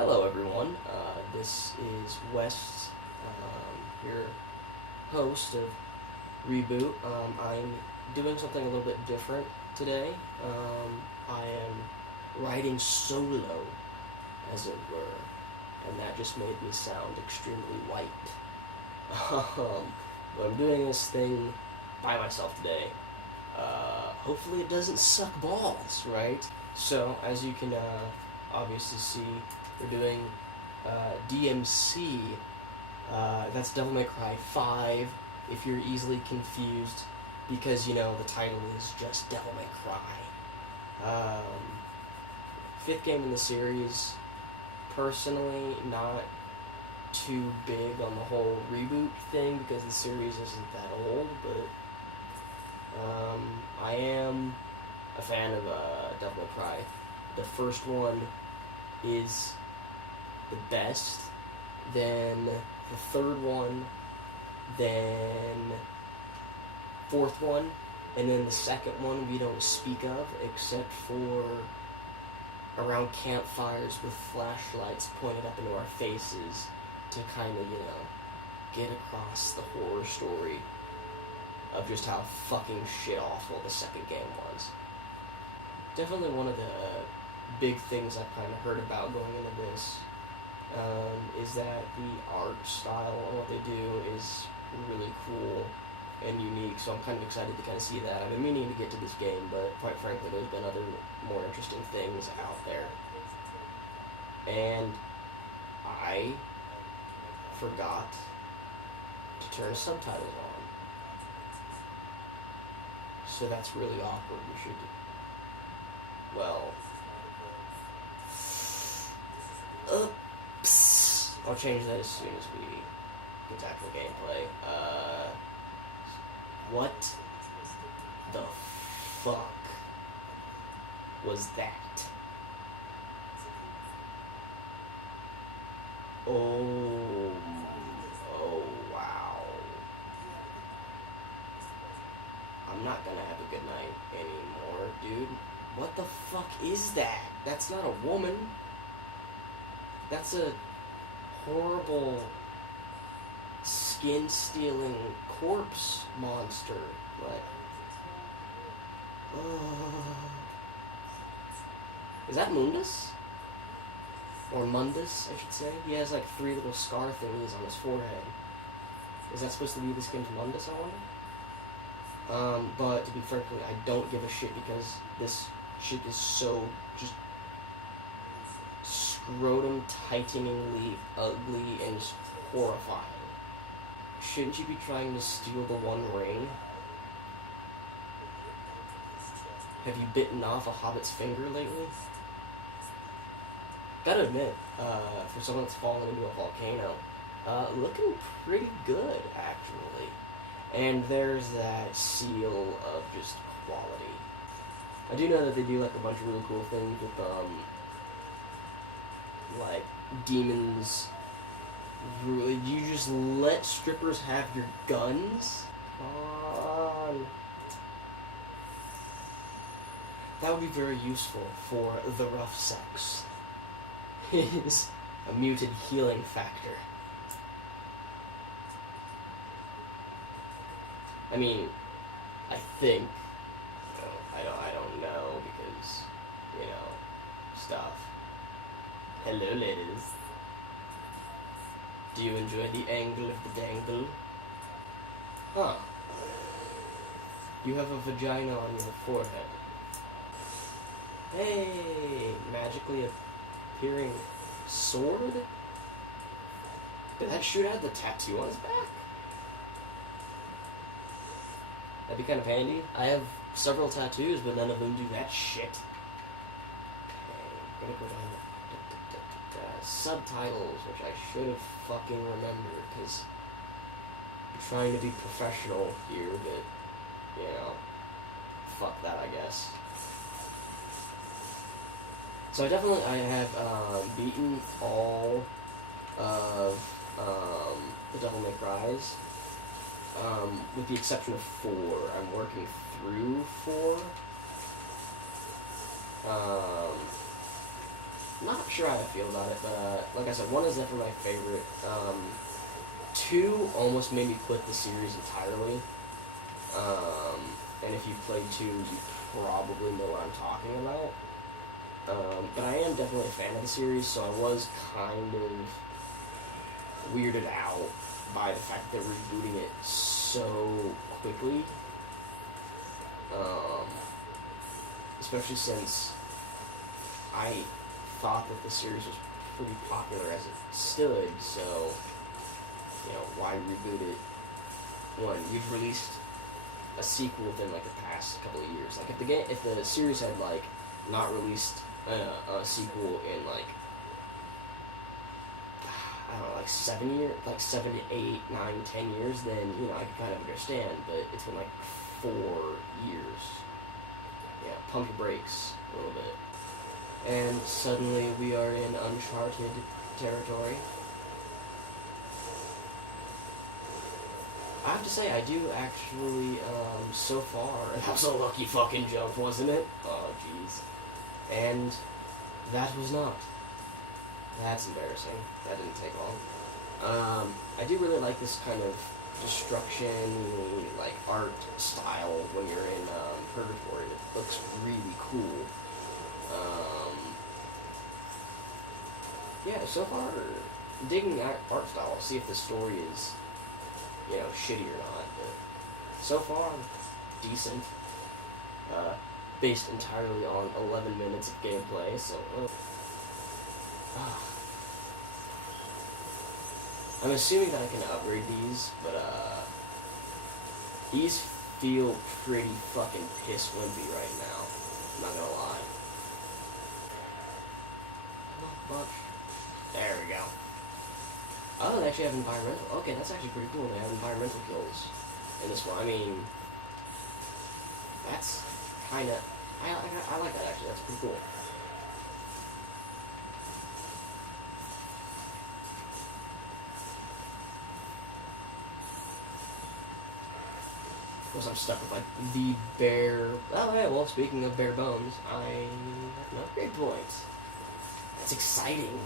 Hello, everyone. This is Wes, your host of Reboot. I'm doing something a little bit different today. I am riding solo, as it were, and that just made me sound extremely white. But I'm doing this thing by myself today. Hopefully, it doesn't suck balls, right? So, as you can obviously see, we're doing DMC. That's Devil May Cry 5, if you're easily confused, because, you know, the title is just Devil May Cry. Fifth game in the series. Personally, not too big on the whole reboot thing, because the series isn't that old, but I am a fan of Devil May Cry. The first one is the best, then the third one, then fourth one, and then the second one we don't speak of except for around campfires with flashlights pointed up into our faces to kind of, you know, get across the horror story of just how fucking shit awful the second game was. Definitely one of the big things I've kind of heard about going into this is that the art style and what they do is really cool and unique, so I'm kind of excited to kind of see that. I've been meaning to get to this game, but quite frankly, there's been other more interesting things out there. And I forgot to turn subtitles on. So that's really awkward. You should, well, oops. I'll change that as soon as we get to actual gameplay. What the fuck was that? Oh, wow. I'm not gonna have a good night anymore, dude. What the fuck is that? That's not a woman. That's a horrible skin-stealing corpse monster. Like, is that Mundus? Or Mundus, I should say. He has like 3 little scar thingies on his forehead. Is that supposed to be the skin to Mundus, I wonder? But to be frankly, I don't give a shit because this shit is so just scrotum tighteningly ugly and just horrifying. Shouldn't you be trying to steal the One Ring? Have you bitten off a hobbit's finger lately? Gotta admit, for someone that's fallen into a volcano, looking pretty good, actually. And there's that seal of just quality. I do know that they do like a bunch of really cool things with, like, demons. Really, you just let strippers have your guns? Come on. That would be very useful for the rough sex. It is a muted healing factor. I mean, I think, I don't know, because, you know, stuff. Hello, ladies. Do you enjoy the angle of the dangle? Huh. You have a vagina on your forehead. Hey, magically appearing sword? Did that shoot out the tattoo on his back? That'd be kind of handy. I have several tattoos, but none of them do that shit. Okay, I'm gonna go down to subtitles, which I should have fucking remembered, because I'm trying to be professional here, but, you know, fuck that, I guess. So I have beaten all of the Devil May Cries, with the exception of 4. I'm working through 4. not sure how I feel about it, but like I said, 1 is definitely my favorite. 2 almost made me quit the series entirely. And if you've played 2, you probably know what I'm talking about. But I am definitely a fan of the series, so I was kind of weirded out by the fact that they're rebooting it so quickly. Especially since I thought that the series was pretty popular as it stood, so, you know, why reboot it when you've released a sequel within, like, the past couple of years? Like, if the series had, like, not released a sequel in, like, I don't know, like 7 years, like 7 to 8, 9, 10 years, then, you know, I could kind of understand, but it's been, like, 4 years. Yeah, pump your brakes a little bit. And suddenly we are in uncharted territory. I have to say, I do actually, so far, that was a lucky fucking jump, wasn't it? Oh, jeez. And that was not. That's embarrassing. That didn't take long. I do really like this kind of destruction, like, art style when you're in, Purgatory. It looks really cool. Yeah, so far, digging that art style. I'll see if the story is, you know, shitty or not, but so far, decent. Based entirely on 11 minutes of gameplay, so, I'm assuming that I can upgrade these, but, these feel pretty fucking piss-wimpy right now. I'm not gonna lie. Not much. There we go. Oh, they actually have environmental. Okay, that's actually pretty cool. They have environmental kills in this one. I mean, that's kind of... I like that, actually. That's pretty cool. Of course, I'm stuck with, like, the bare... Oh, yeah, well, speaking of bare bones, I have an upgrade point. That's exciting.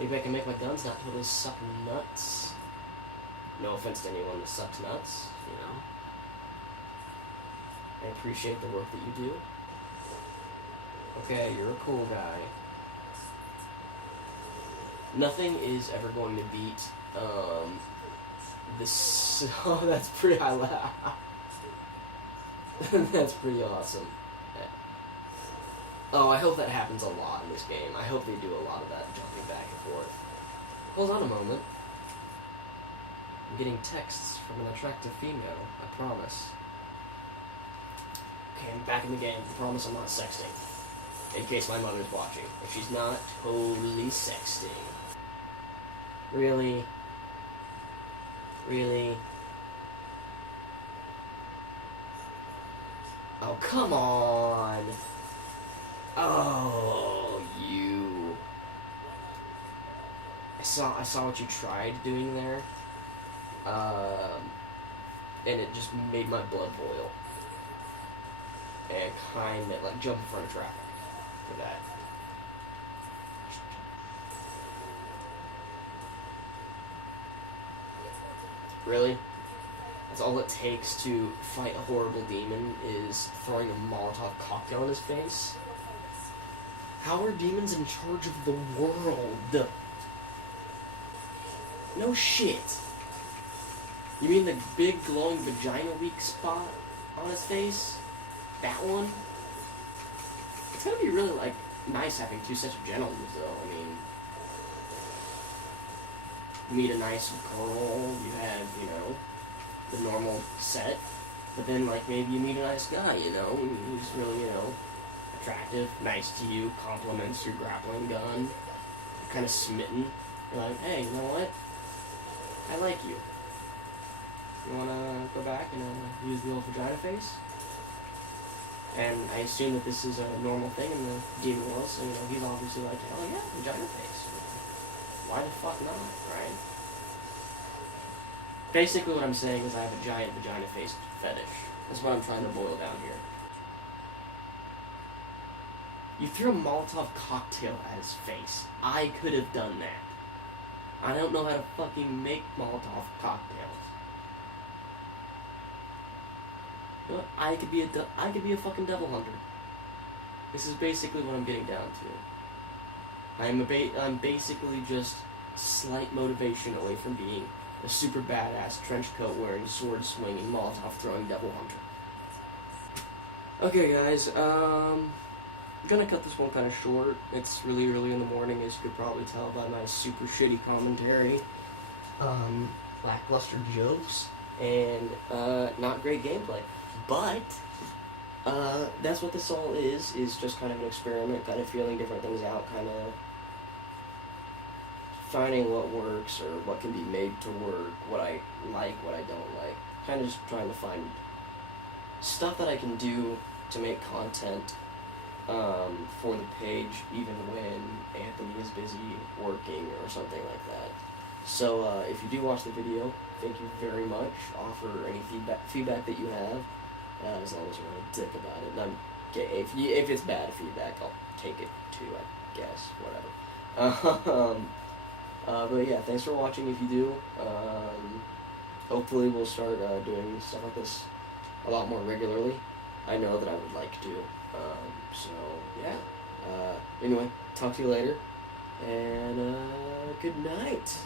Maybe I can make my guns not totally suck nuts. No offense to anyone that sucks nuts, you know. I appreciate the work that you do. Okay, you're a cool guy. Nothing is ever going to beat, this... Oh, that's pretty high level. That's pretty awesome. Oh, I hope that happens a lot in this game. I hope they do a lot of that, jumping back and forth. Hold on a moment. I'm getting texts from an attractive female, I promise. Okay, I'm back in the game. I promise I'm not sexting. In case my mother's watching. If she's not, totally sexting. Really? Really? Oh, come on! Oh, you. I saw what you tried doing there. And it just made my blood boil. And kind of, like, jump in front of traffic for that. Really? That's all it takes to fight a horrible demon is throwing a Molotov cocktail in his face? How are demons in charge of the world? No shit. You mean the big glowing vagina weak spot on his face? That one? It's gotta be really, like, nice having two sets of genitals, though. I mean, you meet a nice girl, you have, you know, the normal set, but then, like, maybe you meet a nice guy, you know, who's really, you know, attractive, nice to you, compliments your grappling gun, you're kind of smitten, you're like, hey, you know what, I like you. You wanna go back and use the old vagina face? And I assume that this is a normal thing in the demon world, so, you know, he's obviously like, hell yeah, vagina face. Why the fuck not, right? Basically what I'm saying is I have a giant vagina face fetish. That's what I'm trying to boil down here. You threw a Molotov cocktail at his face. I could have done that. I don't know how to fucking make Molotov cocktails. You know what? I could be a fucking devil hunter. This is basically what I'm getting down to. I'm basically just slight motivation away from being a super badass trench coat wearing, sword swinging, Molotov throwing devil hunter. Okay, guys. I'm gonna cut this one kind of short. It's really early in the morning, as you could probably tell by my super shitty commentary. Lackluster jokes and not great gameplay. But that's what this all is just kind of an experiment, kind of feeling different things out, kind of finding what works or what can be made to work, what I like, what I don't like. Kind of just trying to find stuff that I can do to make content for the page, even when Anthony is busy working or something like that. So if you do watch the video, thank you very much. Offer any feedback that you have, as long as you're not a dick about it. And I'm okay, if it's bad feedback, I'll take it too, I guess, whatever. But yeah, thanks for watching. If you do, hopefully we'll start doing stuff like this a lot more regularly. I know that I would like to. So yeah. Anyway, talk to you later, and good night.